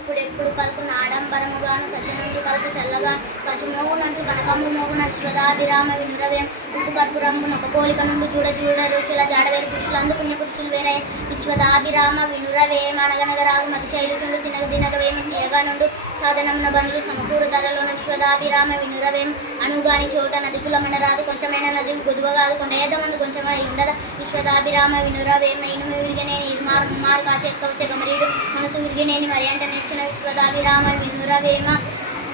ఇప్పుడెప్పుడు పలుకున్న ఆడంబరముగాను సజ్జనుండి పలుకు చల్లగా కచుమోగునట్లు కనకంబు మోగున విశ్వదాభిరామ వినురవేం ఉప్పు కర్పూరంబు నొక పోలిక నుండి చూడ రుచుల జాడవేరు పురుషులు అందుకునే పురుషులు వేరే విశ్వదాభిరామ వినురవేమ అనగనగరాగు మతిశైలు చుండు దినగవేమి తీయగా నుండు సాధనమున బండ్లు సమకూరు ధరలోన విశ్వదాభిరామ వినురవేం అనుగాని చోట నదికులమైన రాదు కొంచెమైన నది గొదువగాదు కొండేదమందు కొంచెమై ఉండద విశ్వదాభిరామ వినురవేమ ఇనుము విరిగినేని ముమ్మారు కాచేత్క వచ్చే గమరీడు మనసు విరిగినేని మరి అంట నిచ్చిన విశ్వదాభిరామ వినురవేమ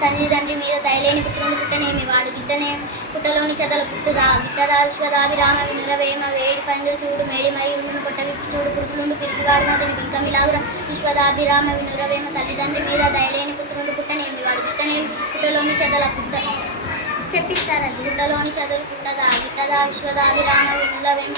తండ్రి మీద దయలేని పుత్రుని పుట్టనేమి వాడు గిట్టనే పుట్టలోని చెదల పుట్టుదా గిట్టదా విశ్వదాభిరామ వినురవేమ వేడి పండు చూడు మేడిమై ఉండును పొట్ట విప్పి చూడు పురుగులుండు పిరికివాడు మతని బింకమిలాగుర విశ్వదాభిరామ వినురవేమ తల్లిదండ్రి మీద దయలేని పుత్రుని పుట్టనేమి వాడు గిట్టనేమి పుట్టలోని చెదల పుట్ట చెప్పిస్తారండి పుట్టలోని చెదలు గిట్టదా విశ్వదాభిరామ వినురవేమ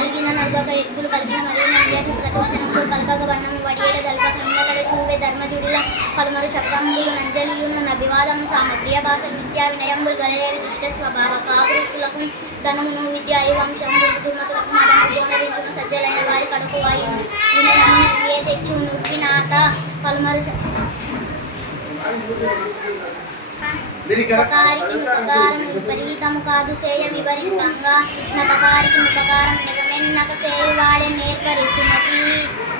అలిగిన నల్గక ఎగ్గులు పలికిన మరియు నడియకు ప్రతివచనములు పలకగ వర్ణము వడియేడ దల్పక ఇందకడ చూవే ధర్మజుడిల పలుమరు శబ్దములు నంజలియును నభివాదము సామ ప్రియ భాషలు మిథ్యా వినయంబులు గలదేవి దుష్ట స్వభావ కాపురుషులకు ధనమును విద్య వంశము దుర్మతులకు మదము గోనరించున సజ్జలైన వారి కడుపు వాయును వినయము ఏ తెచ్చు నువ్వినాథ పలుమరు ఉపకారికి ఉపకారం విపరీతము కాదు సేయ వివరింపంగా నపకారికి ఉపకారం నిజమెన్నక సేయువాడే నేర్పరి సుమతి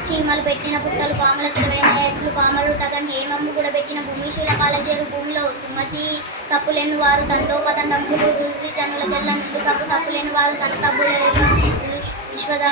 చీమలు పెట్టిన పుట్టలు పాముల తిరువైన ఎట్లు పామలు తగని హేమమ్ము కూడా పెట్టిన భూమిశూల పాలజేరు భూమిలో సుమతి తప్పులేని వారు తండోపతండములు రుల్వి చనుల తెల్ల ముందు తప్పులేని వారు తన తప్పులేరు విశ్వద